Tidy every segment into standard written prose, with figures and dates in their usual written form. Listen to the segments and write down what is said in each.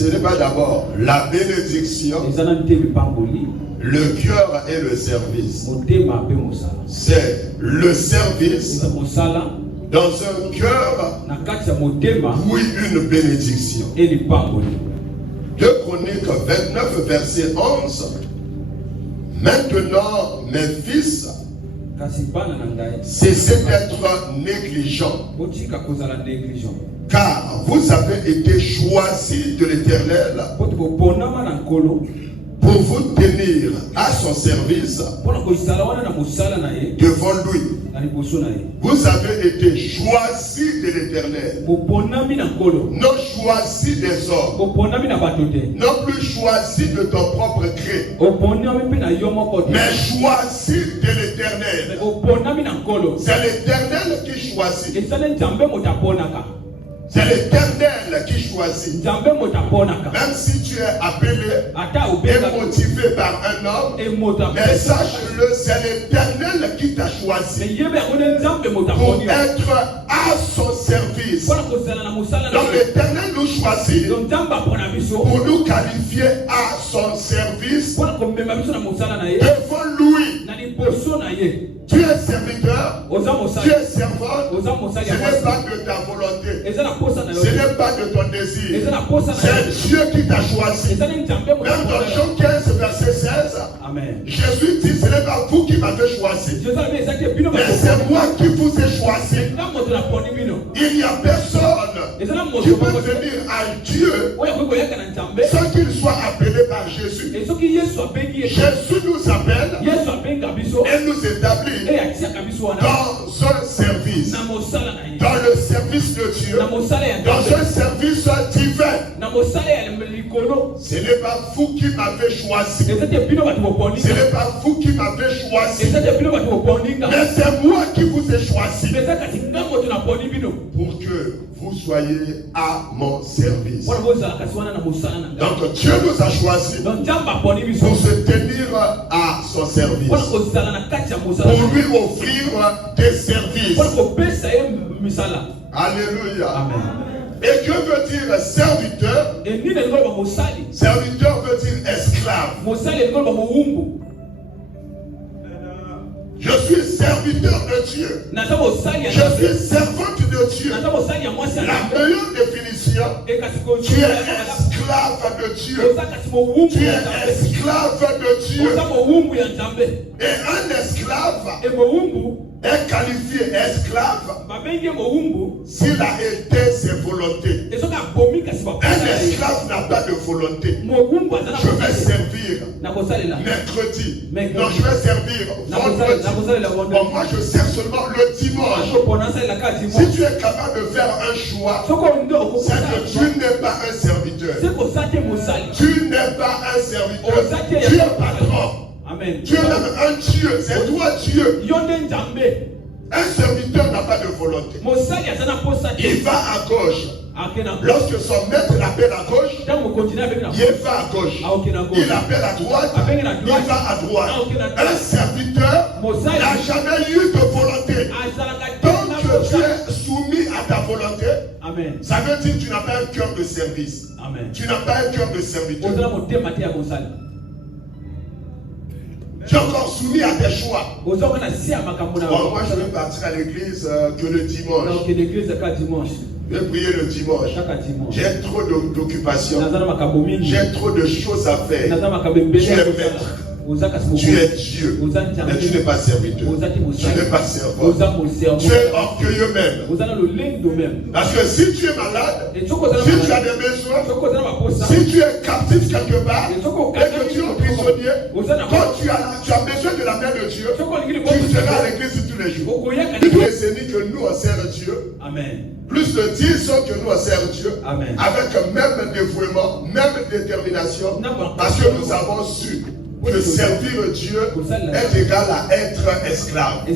Ce n'est pas d'abord la bénédiction, le cœur et le service. C'est le service dans un cœur, oui, une bénédiction. 2 Chroniques 29, verset 11. Maintenant, mes fils, cessez d'être négligents, car vous avez été choisis de l'Éternel pour vous tenir à son service devant lui. Vous avez été choisis de l'Éternel, non choisis des hommes, non plus choisis de ton propre gré, mais choisis de l'Éternel. C'est l'Éternel qui choisit. C'est l'Éternel qui choisit. Même si tu es appelé et motivé par un homme, mais sache-le, c'est l'Éternel qui t'a choisi pour être à son service. Donc l'Éternel nous choisit pour nous qualifier à son service devant lui. Tu es serviteur, tu es servant, ce n'est pas de ta volonté, ce n'est pas de ton désir, c'est Dieu qui t'a choisi. Même dans Jean 15, verset 16, Jésus dit, ce n'est pas vous qui m'avez choisi, mais c'est moi qui vous ai choisi. Il n'y a personne qui peut venir à Dieu sans qu'il soit appelé par Jésus. Jésus nous appelle et nous établit dans un service, dans le service de Dieu, dans un service divin. Ce n'est pas vous qui m'avez choisi, ce n'est pas vous qui m'avez choisi, mais c'est moi qui vous ai choisi pour que vous soyez à mon service. Donc Dieu nous a choisis pour se tenir à son service, pour lui offrir des services. Alléluia. Amen. Et que veut dire serviteur? Serviteur veut dire esclave. Je suis serviteur de Dieu. Je suis servante de Dieu. La meilleure définition, tu es esclave de Dieu. Tu es esclave de Dieu. Et un esclave est qualifié esclave s'il a été ses volontés. Un esclave n'a pas de volonté. Je vais servir mercredi. Non, je vais servir vendredi. Bon, moi je sers seulement le dimanche. Si tu es capable de faire un choix, c'est que tu n'es pas un serviteur. Tu n'es pas un serviteur. Tu es patron. Amen. Tu es même un Dieu. C'est toi Dieu. Un serviteur n'a pas de volonté. Il va à gauche. Lorsque son maître l'appelle à gauche, il va à gauche. Il appelle à droite, il va à droite. Un serviteur n'a jamais eu de volonté. Tant que tu es soumis à ta volonté, ça veut dire que tu n'as pas un cœur de service. Tu n'as pas un cœur de serviteur. Tu es encore soumis à tes choix. Bon, moi je vais partir à l'église que le dimanche. Je vais prier le dimanche. J'ai trop d'occupations. J'ai trop de choses à faire. Tu es maître. Tu es Dieu, mais tu n'es pas serviteur. Tu n'es pas servant. Tu es orgueilleux même. Parce que si tu es malade, si tu as des besoins, si tu es captif quelque part, et que tu es prisonnier, quand tu as besoin de la main de Dieu, tu seras à l'église tous les jours. Plus les ennemis que nous on sert Dieu, plus de 10 ans que nous on sert Dieu, avec même dévouement, même détermination, parce que nous avons su que servir Dieu est égal à être esclave.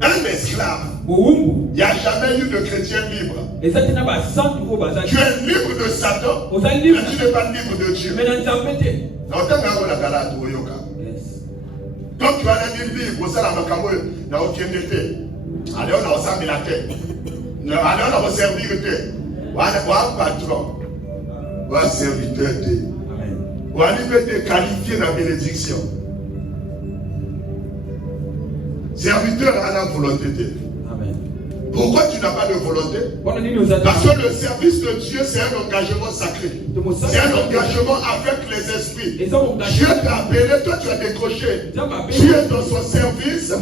Un esclave, il n'y a jamais eu de chrétien libre. Tu es libre de Satan, mais tu n'es pas libre de Dieu. Donc tu as un libre, ça la makambo, na okendete. Allez, on a ensemble la tête. Non, alors on va servir Dieu. On va patron. On va serviteur Dieu. On va te qualifier la bénédiction. Serviteur à la volonté de Dieu. Pourquoi tu n'as pas de volonté? Parce que le service de Dieu, c'est un engagement sacré. C'est un engagement avec les esprits. Dieu t'a appelé, toi tu as décroché. Tu es dans son service.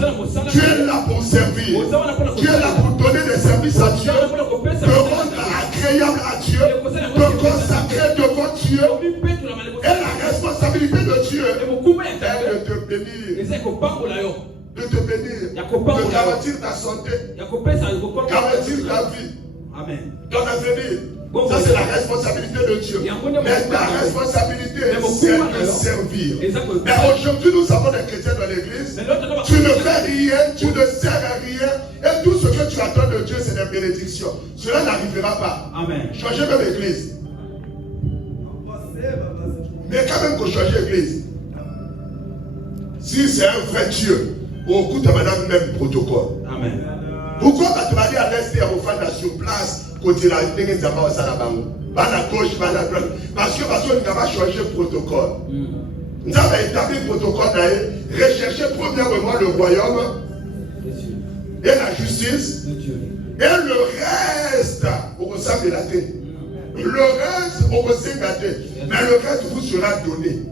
Tu es là pour servir. Tu es là pour donner des services à Dieu. Te rendre agréable à Dieu. Te consacrer devant Dieu. Et la responsabilité de Dieu est de te bénir. De te bénir, de garantir ta santé, garantir ta vie, ton avenir. Ça c'est la responsabilité de Dieu. Mais ta responsabilité c'est de servir. Mais aujourd'hui nous avons des chrétiens dans l'église. Tu ne fais rien, tu ne sers à rien. Et tout ce que tu attends de Dieu c'est des bénédictions. Cela n'arrivera pas. Changez même l'église. Mais quand même qu'on change l'église. Si c'est un vrai Dieu, beaucoup de madame même protocole. Amen. Pourquoi tu vas dire à l'est et à vos femmes sur place côté la ligne de Zama au Salabango? Pas la gauche, pas la droite. Parce que nous avons changé le protocole. Nous avons établi le protocole d'ailleurs. Rechercher premièrement le royaume et la justice. Et le reste, on va s'en gâter. Le reste, on va s'en gâter. Mais le reste vous sera donné.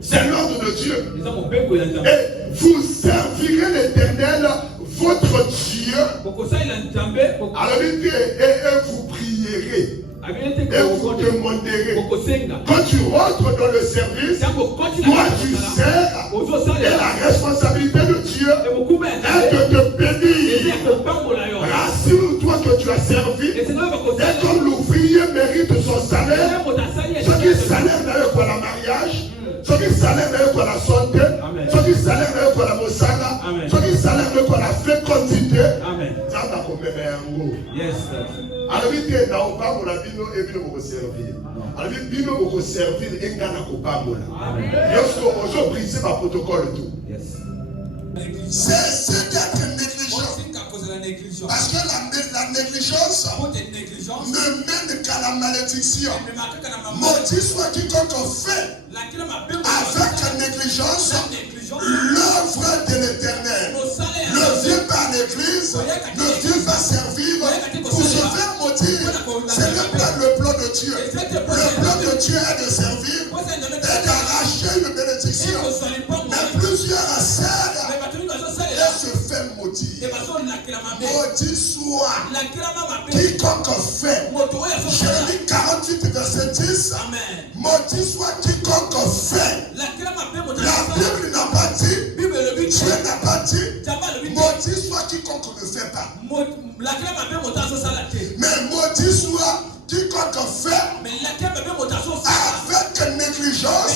C'est l'ordre de Dieu. Et vous servirez l'Éternel, votre Dieu. Alors et vous prierez. Et vous demanderez. Quand tu rentres dans le service, toi tu sers. Et la responsabilité de Dieu est de te bénir. Rassure-toi que tu as servi. Et comme l'ouvrier mérite son salaire, ce qui est salaire d'ailleurs pour le mariage, ce qui est salaire d'ailleurs pour la santé, ce qui est salaire d'ailleurs pour la mosala, ce qui est salaire d'ailleurs pour la fécondité, ça va comme un mot. Alors, il dit, on va vous la bino et bien vous servir. Alors, bino vous servir et gana pas moula. Lorsque on a brisé ma protocole tout. C'est d'être négligent. Parce que la négligence ne mène qu'à la malédiction. Maudit soit quiconque fait avec négligence l'œuvre de l'Éternel. Ne viens pas à l'église, ne viens pas servir pour se faire maudire. Ce n'est pas le plan de Dieu. Le plan de Dieu est de servir et d'arracher une bénédiction. Mais plusieurs servent et se fait maudire. Maudit soit quiconque fait. Jérémie 48 verset 10. Maudit soit quiconque fait. La Bible n'a pas dit, Dieu n'a pas dit, maudit soit quiconque ne fait pas. Mais maudit soit quiconque fait avec négligence.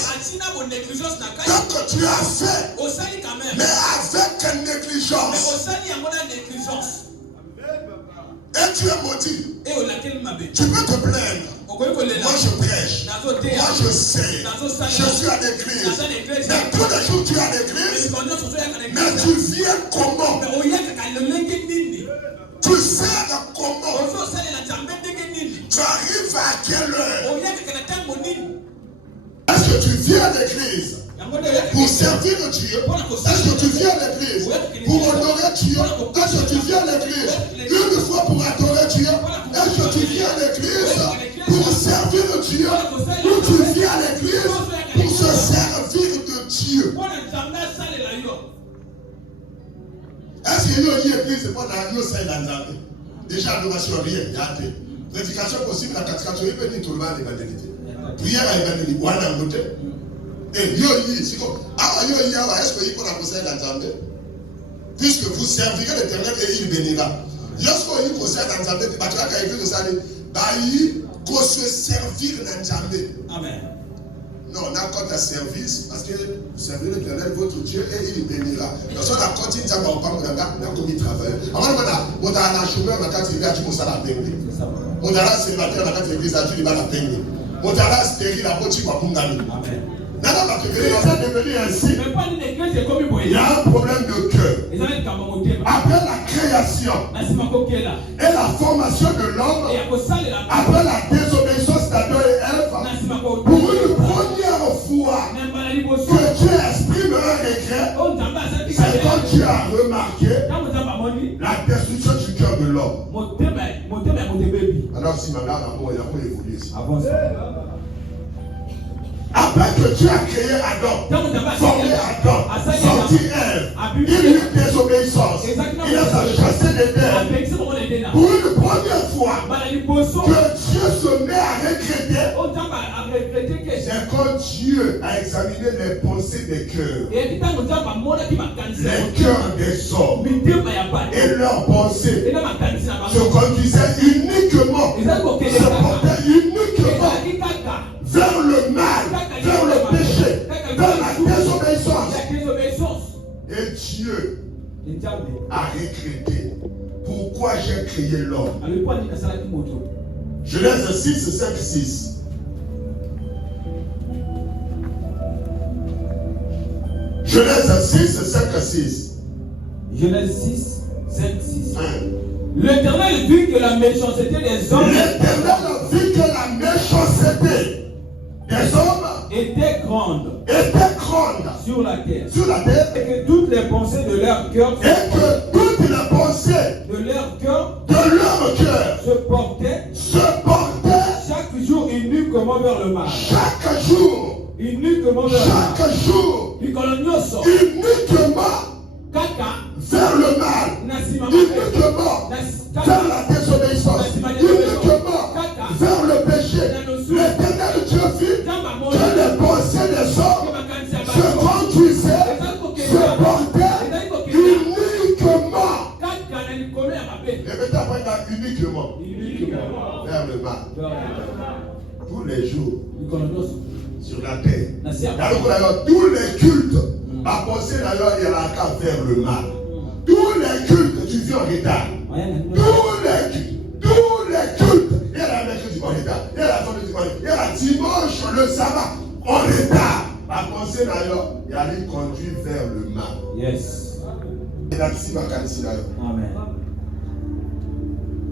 Donc tu as fait, mais avec négligence. Et tu es maudit. Tu peux te plaindre. Moi je prêche. Moi je sais. Je suis à l'église. Mais tous les jours tu es à l'église. Mais tu viens comment? Tu sers comment? Tu arrives à quelle heure? Est-ce que tu viens à l'église pour servir Dieu? Est-ce que tu viens à l'église pour honorer Dieu? Est-ce que tu viens à l'église une fois pour adorer Dieu? Est-ce que tu viens à l'église pour servir Dieu? Ou tu viens à l'église pour se servir de Dieu? Est-ce qu'il y a une église pour la déjà, l'adoration rien. Prédication possible, la 4 il peut dire tout le monde l'évangélité. Prière à l'évangélité, ou à un côté. Et est-ce qu'il faut la conseiller d'entendre? Puisque vous servirez l'Éternel et il bénira. Lorsque vous conseille d'entendre, tu vas écrire ça, il faut se servir d'entendre. Amen. Non, on a compte à service parce que vous servez l'Éternel, votre Dieu, et il bénira. Lorsqu'on a continué à faire un commis travail. Avant, on a un chômeur, on a quatre églises, on a la peine. On a la célibataire, on a quatre églises, on a la peine. On a la stérile, on a la peine. Amen. Ça devenu ainsi. Il y a un problème de cœur. Après la création, création et la formation de l'homme après la désobéissance d'Adam et Ève, pour une première fois que Dieu exprime un regret, c'est quand Dieu a remarqué la destruction du cœur de l'homme. Alors si madame a évolué ici. Après que Dieu a créé Adam, formé Adam, sorti Ève, il y a eu désobéissance. Il a chassé les terres. Pour une première fois que Dieu se met à regretter, c'est quand Dieu a examiné les pensées des cœurs. Les cœurs des hommes et leurs pensées se conduisaient uniquement, se portaient uniquement vers le mal, vers le péché, vers la désobéissance. Et Dieu a regretté. Pourquoi j'ai créé l'homme? Genèse 6, 5, 6. Genèse 6, 5, 6. Genèse 6, 5, 6. L'Éternel vit que la méchanceté des hommes. L'Éternel vit que la méchanceté des hommes était grande sur la terre, et que toutes les pensées de leur cœur se portaient chaque jour uniquement vers le mal. Chaque jour uniquement vers le mal, uniquement vers la désobéissance, uniquement vers le péché. L'Éternel Dieu vit que les pensées des hommes se conduisaient, se portaient uniquement. Uniquement vers le mal. Tous les jours sur la terre. Tous les cultes, ma pensée d'ailleurs, il y a la carte vers le mal. Tous les cultes, tu vis en retard. Tous les cultes, il y a la mercredi en retard, il y a la vendredi en retard, il y a la dimanche, le sabbat en retard. Ma pensée d'ailleurs, il y a lui conduit vers le mal. Yes. Amen.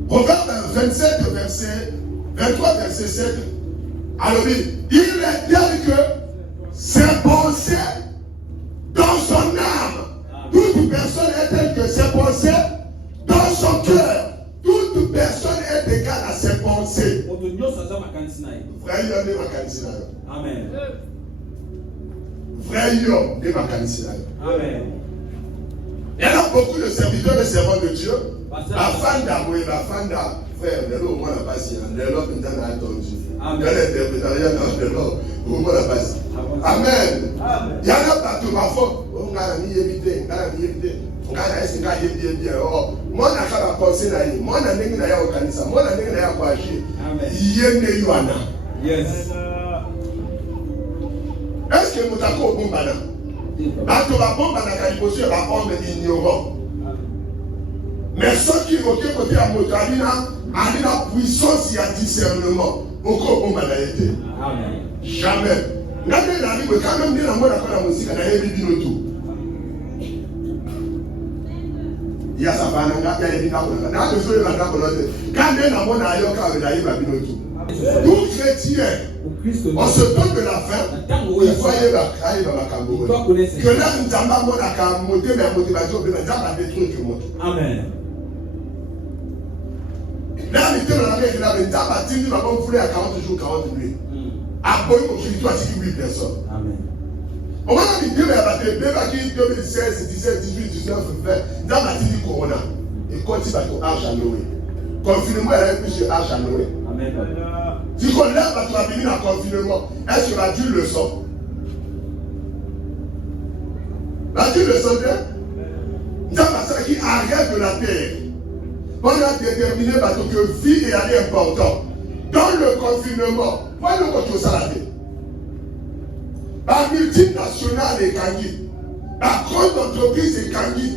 Proverbe 27, verset 23, verset 7. Alors, il est dit que ses pensées dans son âme, toute personne est telle que ses pensées dans son cœur. Toute personne est égale à ses pensées. Amen. Vrai homme de Macanisinaï. Amen. Il y a beaucoup de serviteurs et servants de Dieu. La fin d'Amoué, la fin d'A, frère, de l'eau, au moins la patience, de l'eau, il y a attendu. De l'interprétariat, de l'eau, au moins la patience. Amen. Il y en a partout, ma foi. On a mis évité, on a mis évité. On a essayé de bien. Moi, on a fait la pensée, moi, on a mis la Yokanisa, moi, on a mis la Yakwashi. Il y a une Yoana. Yes. Est-ce que nous avons un bon banane? Parce que la bombe à la calipotion est la bombe ignorant. Mais ceux qui évoquent côté à Motarina, a la puissance et à discernement. Pourquoi bombe à la été? Jamais. Regardez la libre, quand même, bien la musique, elle a émis tout. Il y a sa banane, il y a les binables. Quand même, la monnaie a eu tout. Tout chrétien, on se donne de la fin, il faut aller dans la Cameroun. Que là, nous avons monté, mais la motivation, nous avons détruit le monde. Amen. Là, nous sommes dans la mer, nous avons foulé à 40 jours, 40 nuits. Après, nous avons dit 8 personnes. Amen. On va dire que nous avons dit 2016, 17, 18, 19, 20, nous avons dit Corona. Et continue à Arche à Noé. Confinement, elle est plus sur Arche à Noé. Amen. Si on lève à toi venir en confinement, est-ce qu'on a dû le sang? La Dieu le sang bien? Nous avons ça qui arrête de la terre. On a déterminé que vie est allée important. Dans le confinement, voilà notre salade. La multinationale est gagnée. La grande entreprise est gagnée.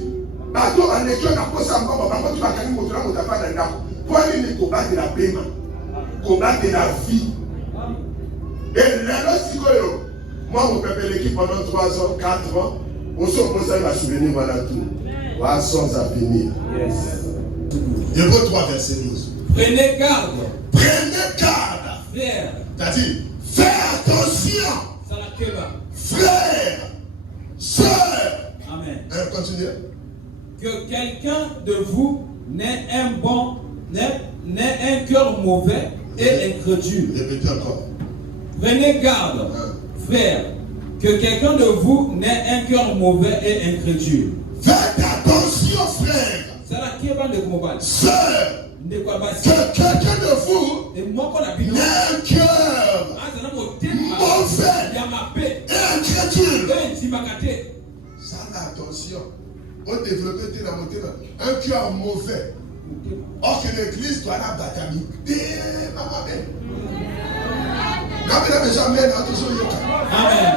La grande en école n'a pas ça encore. Par contre, tu vas gagner mon travail, mon travail dans le pour aller les combattre la paiement. Combattre la vie. Et là, moi, mon peuple, l'équipe pendant 3 ans, 4 ans, on se repose à la souvenir, voilà tout. Sans à finir. Yes. Hébreux 3, verset 12. Prenez garde. Prenez garde. Frère. C'est-à-dire, fais attention. Frère, sœur. Amen. Continuez. Que quelqu'un de vous n'ait un cœur mauvais et incrédule. Répétez encore. Prenez garde, frère, que quelqu'un de vous n'ait un cœur mauvais et incrédule. Faites attention, frère. Sœur, que quelqu'un de vous n'ait un cœur mauvais et incrédule. Ça, attention. On développe un cœur mauvais. Or que l'église doit la bataille. Amen. Amen.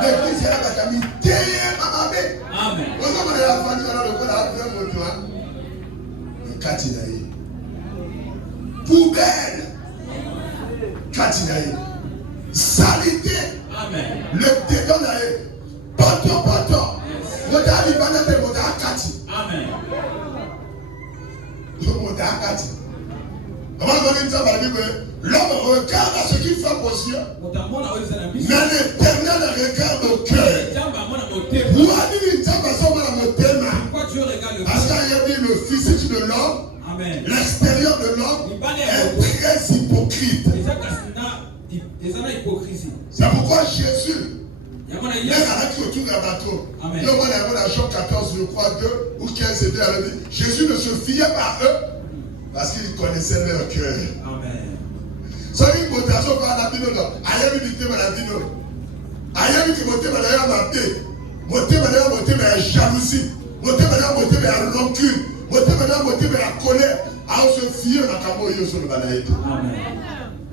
L'église est la bataille. Amen. Katinaï. Poubelle. Katinaï. Salité. Amen. Le dédon naïe. Poto. Modali banate moda kati. Amen. Moda kati. L'homme regarde à ce qu'il fait pour Dieu. Mais l'Éternel regarde au cœur. Parce qu'il a dit le physique de l'homme, l'extérieur de l'homme est très hypocrite. C'est pourquoi Jésus, même à qui autour d'un bateau, le monde a Jean 14, je crois, 2 ou 15 et 2, elle a dit, Jésus ne se fiait pas à eux parce qu'il connaissait leur cœur. Amen. So une motivation par la bino là, ailleurs une thème la bino, ailleurs une motivation par la maté, motivation par la jalousie, motivation par la rancune, motivation par la colère, à se fier à la camoyo sur le balaït. Amen.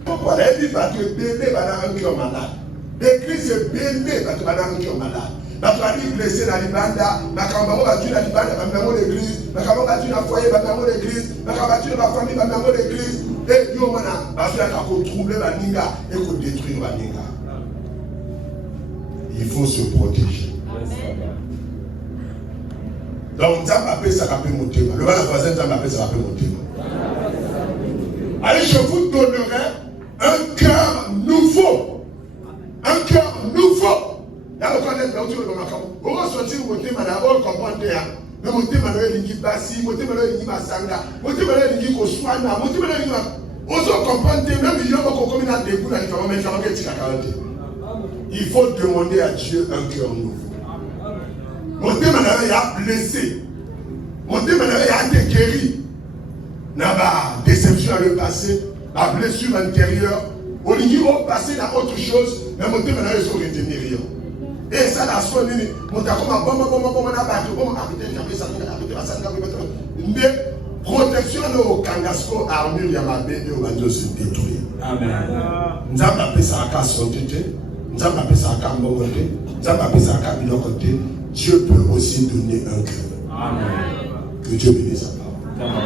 Pourquoi elle dit parce que bébé va dans un cœur malade, l'église est bébé parce que va dans un cœur malade. Parce qu'on dit blessé dans l'Ibanda, Makamba va tuer dans l'Ibanda, Makamba l'église, Makamba va tuer dans le foyer, Makamba l'église, Makamba va tuer dans la famille, Makamba l'église. Et Dieu m'a parce qu'il a troublé la Ninga et qu'on détruire la Ninga. Il faut se protéger. Donc, ça m'appelle ça m'appelle mon thème. Le voisin, ça m'appelle ça m'appelle mon thème. Allez, je vous donnerai un cœur nouveau. Un cœur nouveau. Là, on connaît le autour de ma camp. On va sortir mon thème à la haute comprendre. Mais mon thème à l'église Bassi, mon thème à l'église Masanga, mon thème à l'église Koswana, mon thème à l'église. On se comprend même il y a beaucoup comme dans des coups dans les camps, mais jamais qu'il y a 40. Il faut demander à Dieu un cœur nouveau. Mon thème à l'église a blessé. Mon thème à l'église a été guéri. N'a pas déception à le passé, la blessure intérieure. Au lieu de passer dans autre chose, mais mon thème à l'église ne retenir rien. Et ça, la soin, mon thème mais protection au Kangasco, armure, Yamabe, et au Banjo se détruire. Amen. Nous avons appelé ça à Kassonté, nous avons appelé ça à Kambogoté, nous avons appelé ça à Kabilokoté. Dieu peut aussi donner un cœur. Amen. Que Dieu bénisse sa parole.